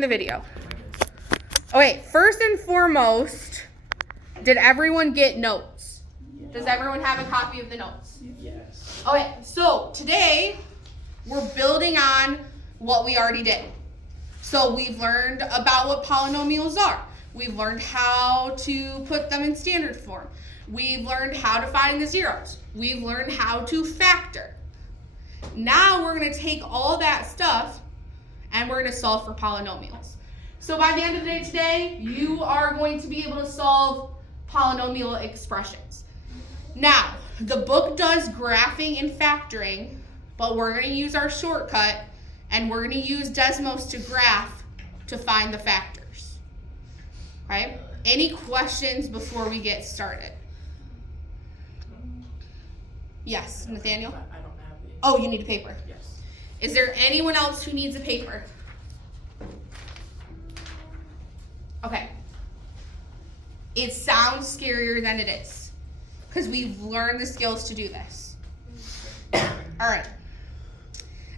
the video. Okay, first and foremost, did everyone get notes? Does everyone have a copy of the notes? Yes. Okay, so today we're building on what we already did. So we've learned about what polynomials are. We've learned how to put them in standard form. We've learned how to find the zeros. We've learned how to factor. Now we're going to take all that stuff and we're going to solve for polynomials. So by the end of the day today, you are going to be able to solve polynomial expressions. Now, the book does graphing and factoring, but we're going to use our shortcut and we're going to use Desmos to graph to find the factors. Okay? Any questions before we get started? Yes, Nathaniel? I don't have the. Oh, you need a paper. Yes. Is there anyone else who needs a paper? Okay. It sounds scarier than it is because we've learned the skills to do this. All right.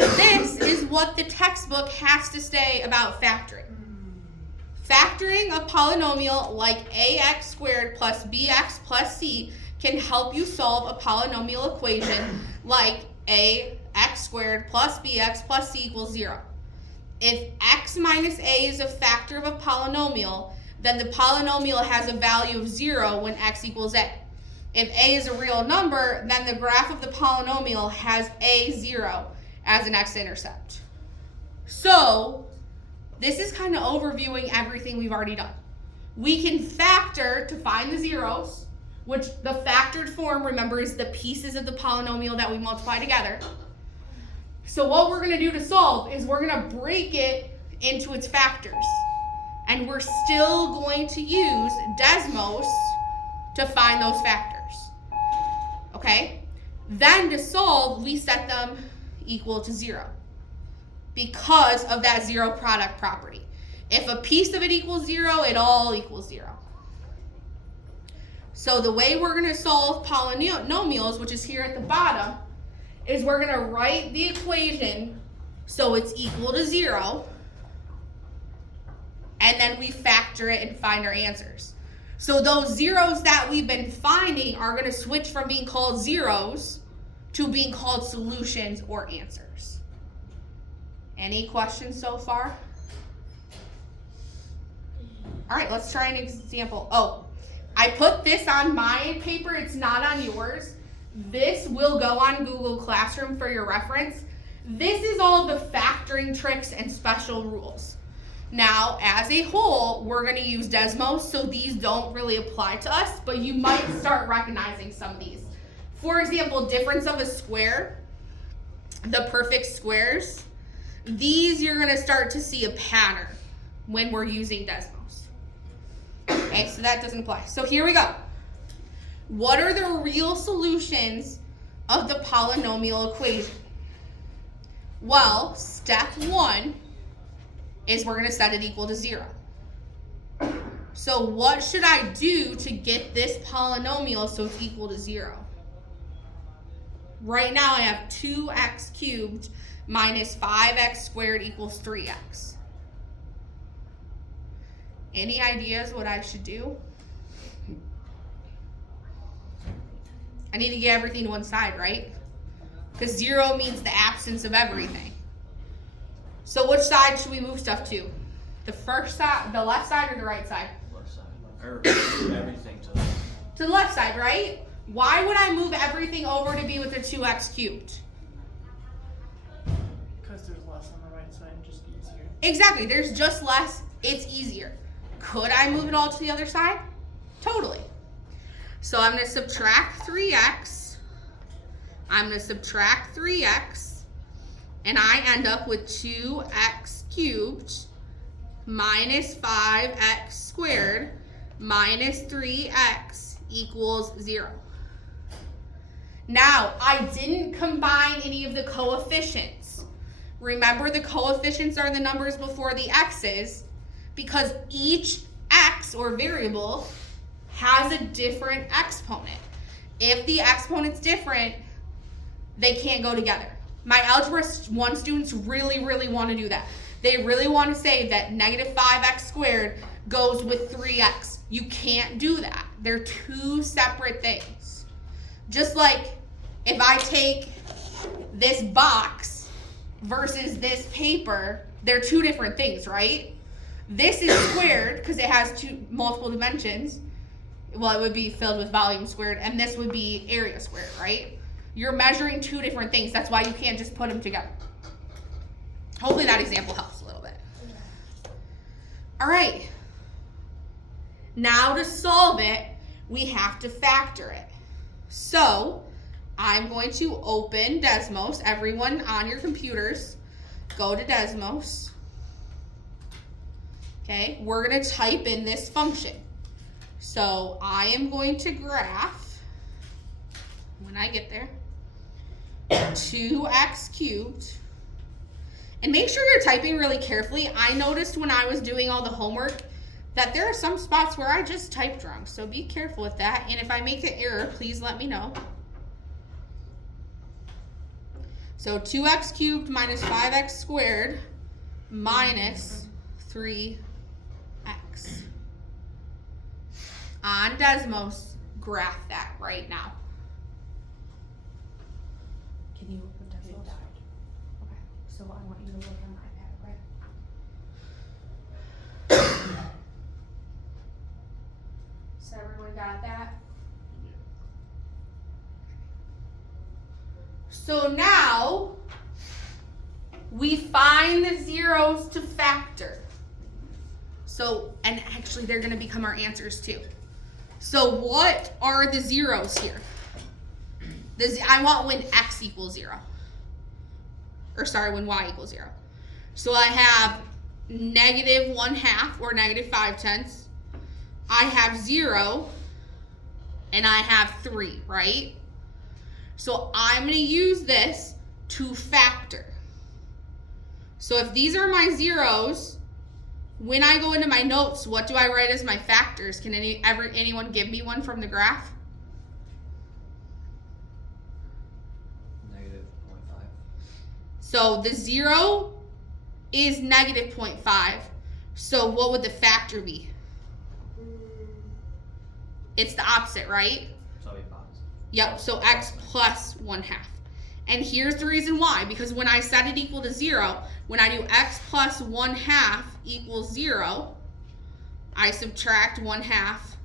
This is what the textbook has to say about factoring. Factoring a polynomial like ax squared plus bx plus c can help you solve a polynomial equation like ax squared plus bx plus c equals 0. If x minus a is a factor of a polynomial, then the polynomial has a value of 0 when x equals a. If a is a real number, then the graph of the polynomial has a0 as an x-intercept. So this is kind of overviewing everything we've already done. We can factor to find the zeros, which the factored form, remember, is the pieces of the polynomial that we multiply together. So what we're going to do to solve is we're going to break it into its factors. And we're still going to use Desmos to find those factors. Okay? Then to solve, we set them equal to 0 because of that zero product property. If a piece of it equals 0, it all equals 0. So the way we're going to solve polynomials, which is here at the bottom, is we're going to write the equation so it's equal to 0, and then we factor it and find our answers. So those zeros that we've been finding are going to switch from being called zeros to being called solutions or answers. Any questions so far? All right, let's try an example. Oh, I put this on my paper. It's not on yours. This will go on Google Classroom for your reference. This is all the factoring tricks and special rules. Now, as a whole, we're going to use Desmos, so these don't really apply to us, but you might start recognizing some of these. For example, difference of a square, the perfect squares. These you're going to start to see a pattern when we're using Desmos. Okay, so that doesn't apply. So here we go. What are the real solutions of the polynomial equation? Well, step 1 is we're going to set it equal to 0. So what should I do to get this polynomial so it's equal to 0? Right now I have 2x cubed minus 5x squared equals 3x. Any ideas what I should do? I need to get everything to one side, right? Because 0 means the absence of everything. So which side should we move stuff to? The first side, the left side, or the right side? Left side. Or everything to To the left side, right? Why would I move everything over to be with the 2x cubed? because there's less on the right side, just easier. Exactly, there's just less, it's easier. Could I move it all to the other side? Totally. So I'm going to subtract 3x. I'm going to subtract 3x. And I end up with 2x cubed minus 5x squared minus 3x equals 0. Now, I didn't combine any of the coefficients. Remember, the coefficients are the numbers before the x's because each x or variable has a different exponent. If the exponent's different, they can't go together. My Algebra 1 students really want to do that. They really want to say that negative 5x squared goes with 3x. You can't do that. They're two separate things. Just like if I take this box versus this paper, they're two different things, right? This is squared because it has multiple dimensions. Well, it would be filled with volume squared, and this would be area squared, right? You're measuring two different things. That's why you can't just put them together. Hopefully that example helps a little bit. All right. Now to solve it, we have to factor it. So I'm going to open Desmos. Everyone on your computers, go to Desmos. Okay, we're going to type in this function. So I am going to graph, when I get there, 2x cubed. And make sure you're typing really carefully. I noticed when I was doing all the homework that there are some spots where I just typed wrong. So be careful with that. And if I make an error, please let me know. So 2x cubed minus 5x squared minus 3x. On Desmos, graph that right now. Can you open Desmos? Okay, so I want you to look on my iPad, okay? So everyone got that? So now we find the zeros to factor. So, and actually they're going to become our answers too. So what are the zeros here? I want when x equals 0. Or sorry, when y equals 0. So I have negative 1/2 or negative 5/10. I have 0 and I have 3, right? So I'm going to use this to factor. So if these are my zeros, when I go into my notes, what do I write as my factors? Can anyone give me one from the graph? Negative 0.5. So the 0 is negative 0.5. So what would the factor be? It's the opposite, right? So it'll be positive. Yep, so x plus 1/2. And here's the reason why. Because when I set it equal to 0, when I do x plus 1/2 equals 0, I subtract 1/2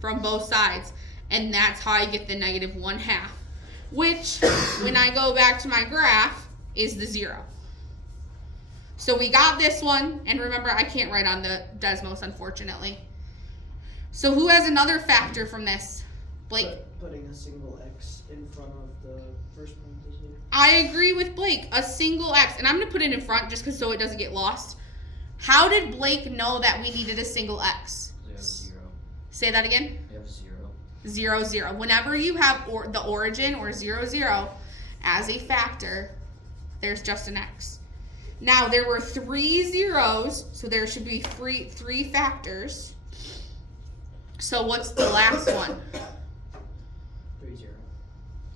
from both sides. And that's how I get the negative 1/2. Which, when I go back to my graph, is the 0. So we got this one. And remember, I can't write on the Desmos, unfortunately. So who has another factor from this? Blake? Putting a single x in front of the first parenthesis. I agree with Blake. A single x. And I'm going to put it in front just so it doesn't get lost. How did Blake know that we needed a single x? You have 0. Say that again. You have 0. 0, 0. Whenever you have the origin or 0, 0 as a factor, there's just an x. Now, there were 3 zeros, so there should be 3 factors. So what's the last one? 3, 0.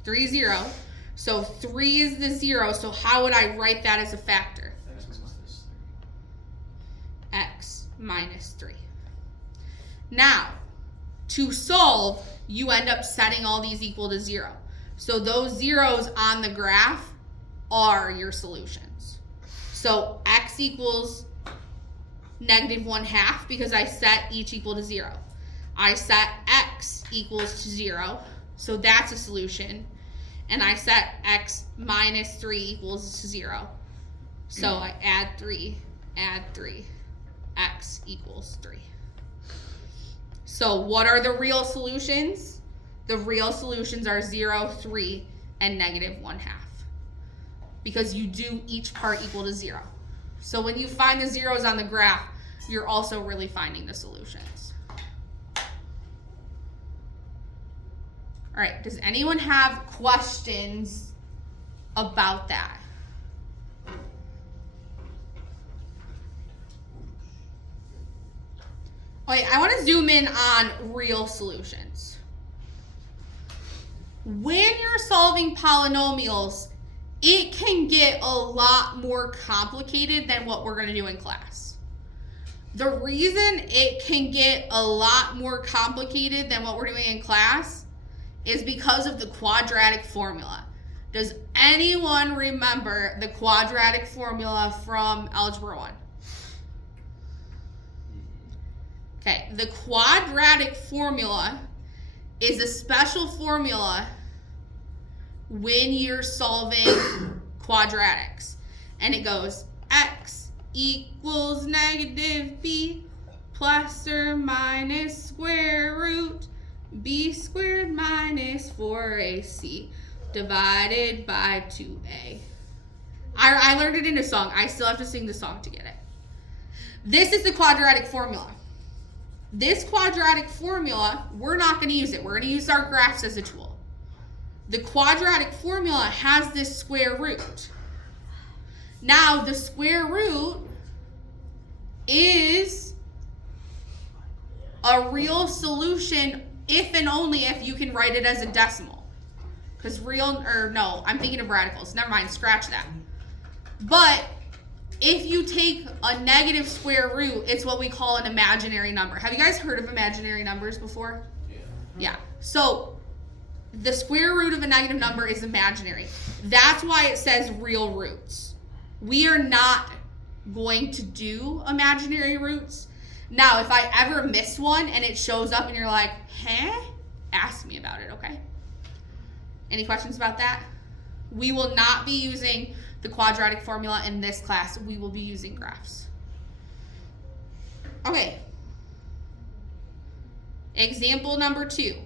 3, 0. So 3 is the 0, so how would I write that as a factor? X minus 3. Now, to solve, you end up setting all these equal to 0. So those zeros on the graph are your solutions. So x equals negative 1/2 because I set each equal to 0. I set x equals to 0, so that's a solution. And I set x minus 3 equals to 0. So I add 3, x equals 3. So what are the real solutions? The real solutions are 0, 3, and negative 1/2. Because you do each part equal to 0. So when you find the zeros on the graph, you're also really finding the solutions. All right, does anyone have questions about that? Okay, I want to zoom in on real solutions. When you're solving polynomials, it can get a lot more complicated than what we're going to do in class. The reason it can get a lot more complicated than what we're doing in class is because of the quadratic formula. Does anyone remember the quadratic formula from Algebra 1? Okay, the quadratic formula is a special formula when you're solving quadratics. And it goes x equals negative b plus or minus square root b squared minus 4ac divided by 2a. I learned it in a song. I still have to sing the song to get it. This is the quadratic formula. This quadratic formula, we're not going to use it. We're going to use our graphs as a tool. The quadratic formula has this square root. Now, the square root is a real solution if and only if you can write it as a decimal. Because I'm thinking of radicals. Never mind, scratch that. But if you take a negative square root, it's what we call an imaginary number. Have you guys heard of imaginary numbers before? Yeah. So the square root of a negative number is imaginary. That's why it says real roots. We are not going to do imaginary roots. Now, if I ever miss one and it shows up and you're like, huh? Ask me about it, okay? Any questions about that? We will not be using the quadratic formula in this class. We will be using graphs. Okay. Example number 2.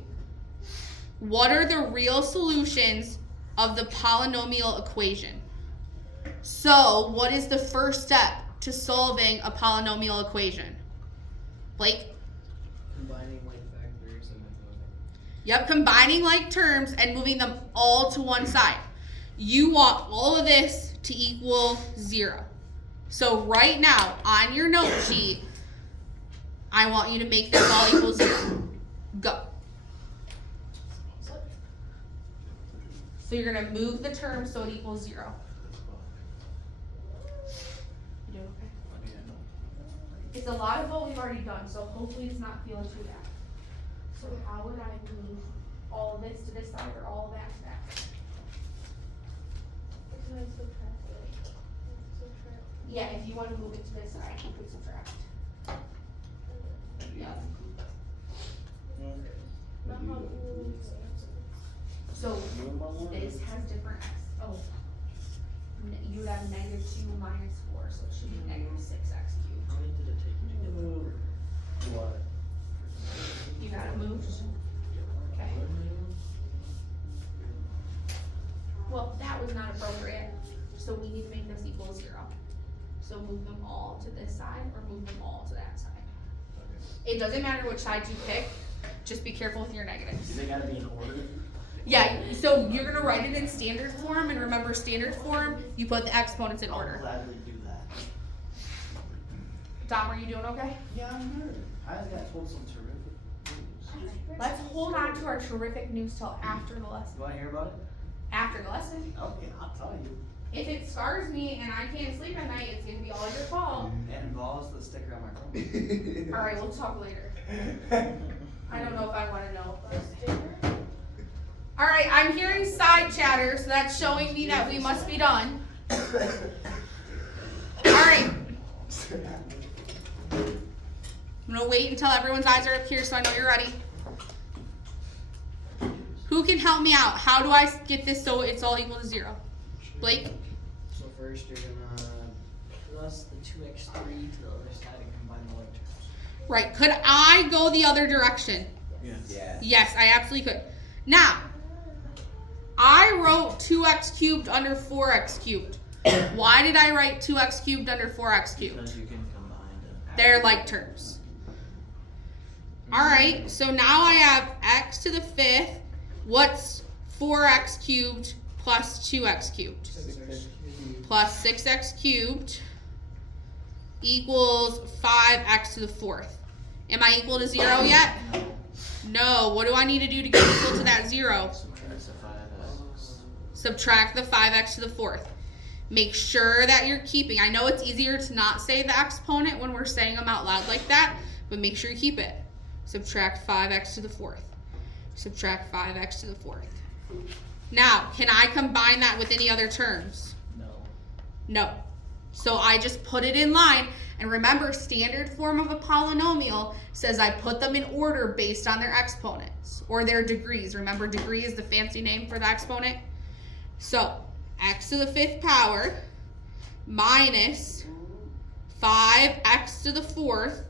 What are the real solutions of the polynomial equation? So, what is the first step to solving a polynomial equation? Blake? Combining like factors and then moving. Yep, combining like terms and moving them all to one side. You want all of this to equal 0. So right now, on your note sheet, I want you to make this all equal 0. Go. So you're going to move the term so it equals 0. You doing okay? It's a lot of what we've already done, so hopefully it's not feeling too bad. So how would I move all of this to this side or all of that to that? Yeah, if you want to move it to this side, you could subtract. Yeah. So this has different x. Oh, you would have negative 2 minus 4, so it should be negative 6x cubed. How many did it take you to get over? What? You got it moved? Okay. Well, that was not appropriate, so we need to make this equal 0. So move them all to this side or move them all to that side. It doesn't matter which side you pick, just be careful with your negatives. Do they gotta be in order? Yeah, so you're gonna write it in standard form, and remember standard form, you put the exponents in order. I'll gladly do that. Dom, are you doing okay? Yeah, I'm good. I just got told some terrific news. Let's hold on to our terrific news till after the lesson. You wanna hear about it? After the lesson. Okay, I'll tell you. If it scars me and I can't sleep at night, it's gonna be all your fault. It involves the sticker on my phone. Alright, we'll talk later. I don't know if I wanna know. Alright, I'm hearing side chatter, so that's showing me that we must be done. Alright. I'm gonna wait until everyone's eyes are up here so I know you're ready. Who can help me out? How do I get this so it's all equal to 0? Blake? So first you're gonna plus the 2x3 to the other side and combine the like terms. Right. Could I go the other direction? Yes. Yeah. Yes, I absolutely could. Now, I wrote 2x cubed under 4x cubed. Why did I write 2x cubed under 4x cubed? Because you can combine them. They're like terms. Alright, so now I have x to the 5th. What's 4x cubed plus 2x cubed? 6x Plus 6x cubed equals 5x to the 4th. Am I equal to 0 yet? No. What do I need to do to get equal to that 0? Subtract the 5x. subtract the 5x to the 4th. Make sure that you're keeping, I know it's easier to not say the exponent when we're saying them out loud like that, but make sure you keep it. Subtract 5x to the 4th. Subtract 5x to the 4th. Now, can I combine that with any other terms? No. No. So I just put it in line. And remember, standard form of a polynomial says I put them in order based on their exponents or their degrees. Remember, degree is the fancy name for the exponent. So x to the 5th power minus 5x to the 4th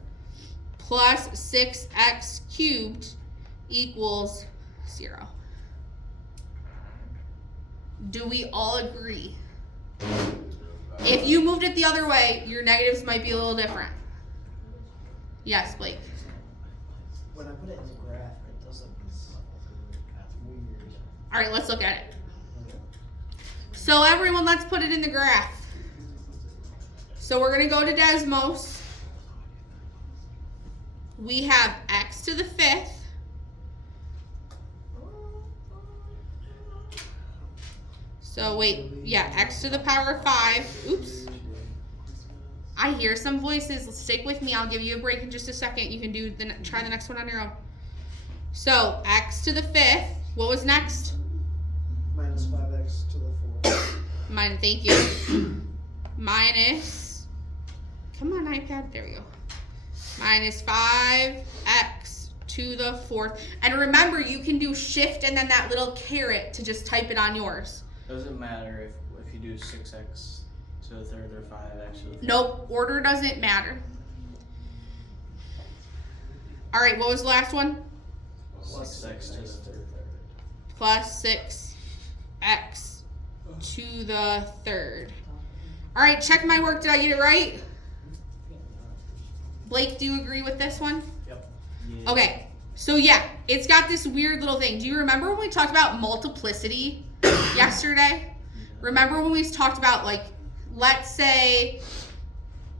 plus 6x cubed equals 0. Do we all agree? If you moved it the other way, your negatives might be a little different. Yes, Blake. When I put it in the graph, it doesn't. Weird. All right, let's look at it. So everyone, let's put it in the graph. So we're going to go to Desmos. We have x to the 5th. So wait, yeah, x to the power of 5. Oops. I hear some voices. Stick with me. I'll give you a break in just a second. You can try the next one on your own. So x to the 5th. What was next? Minus 5x to the 4th. Thank you. Minus. Come on, iPad. There we go. Minus 5x to the 4th. And remember, you can do shift and then that little caret to just type it on yours. Doesn't matter if you do 6x to the 3rd or 5x to the 4th. Nope, order doesn't matter. All right, what was the last one? 6x to the 3rd. Plus 6x to the 3rd. All right, check my work. Did I get it right? Blake, do you agree with this one? Yep. Yeah. Okay, so yeah, it's got this weird little thing. Do you remember when we talked about multiplicity yesterday? Remember when we talked about, like, let's say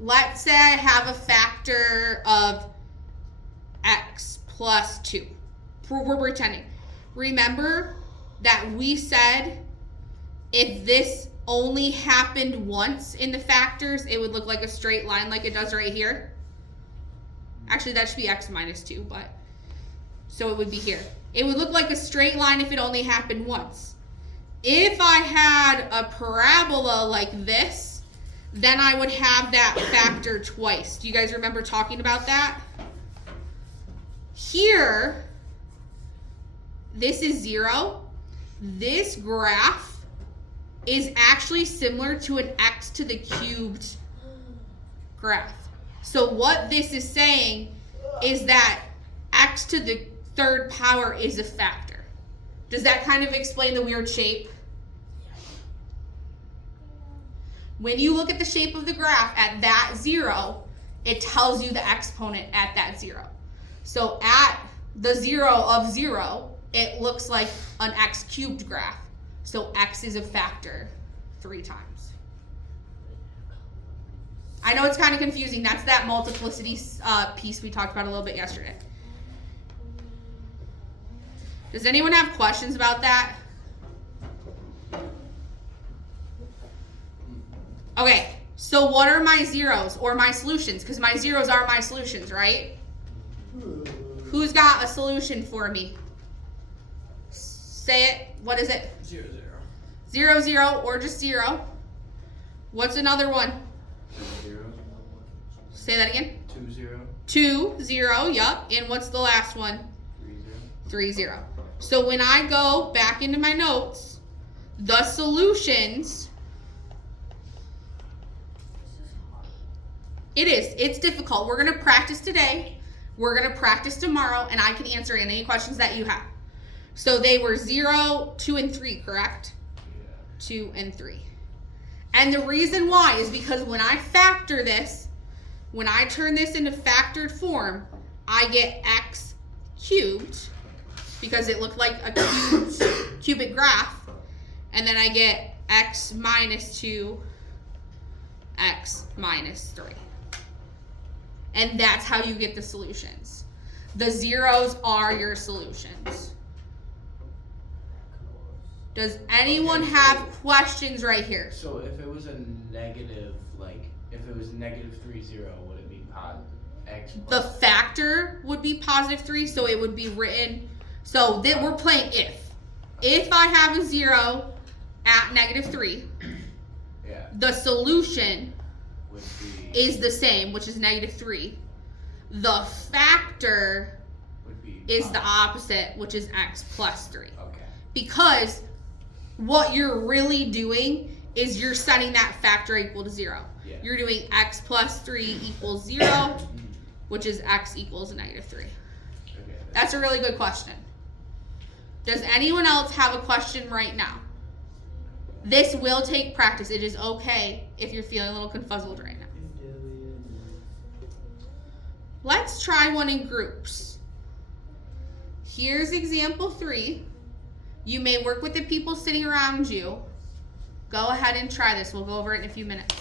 I have a factor of x plus 2. We're pretending. Remember that we said if this only happened once in the factors, it would look like a straight line like it does right here? Actually, that should be x minus 2, but so it would be here. It would look like a straight line if it only happened once. If I had a parabola like this, then I would have that factor twice. Do you guys remember talking about that? Here, this is 0. This graph is actually similar to an x to the cubed graph. So what this is saying is that x to the 3rd power is a factor. Does that kind of explain the weird shape? When you look at the shape of the graph at that 0, it tells you the exponent at that 0. So at the 0 of 0, it looks like an x cubed graph. So x is a factor 3 times. I know it's kind of confusing. That's that multiplicity piece we talked about a little bit yesterday. Does anyone have questions about that? Okay, so what are my zeros or my solutions? Because my zeros are my solutions, right? Who's got a solution for me? Say it. What is it? 0, 0. 0, 0, or just 0. What's another one? 0. Say that again. 2, 0. 2, 0, yup. And what's the last one? 3, 0. So when I go back into my notes, the solutions, it's difficult. We're going to practice today. We're going to practice tomorrow, and I can answer any questions that you have. So they were 0, 2, and 3, correct? Yeah. 2 and 3. And the reason why is because when I factor this, when I turn this into factored form, I get x cubed, because it looked like a cubic graph, and then I get x minus 2, x minus 3. And that's how you get the solutions. The zeros are your solutions. Does anyone Okay, have so- questions right here? So if it was a negative, like, if it was negative 3, 0, would it be x The plus? factor would be positive 3, so it would be written. So then we're playing if. If I have a 0 at negative 3, Yeah, the solution would be. is the same, which is negative 3. The factor Would be. is the opposite, which is x plus 3. Okay. Because what you're really doing is you're setting that factor equal to 0. Yeah. You're doing x plus 3 equals 0, which is x equals negative 3. Okay. That's a really good question. Does anyone else have a question right now? This will take practice. It is okay if you're feeling a little confuzzled right now. Let's try one in groups. Here's example 3. You may work with the people sitting around you. Go ahead and try this. We'll go over it in a few minutes.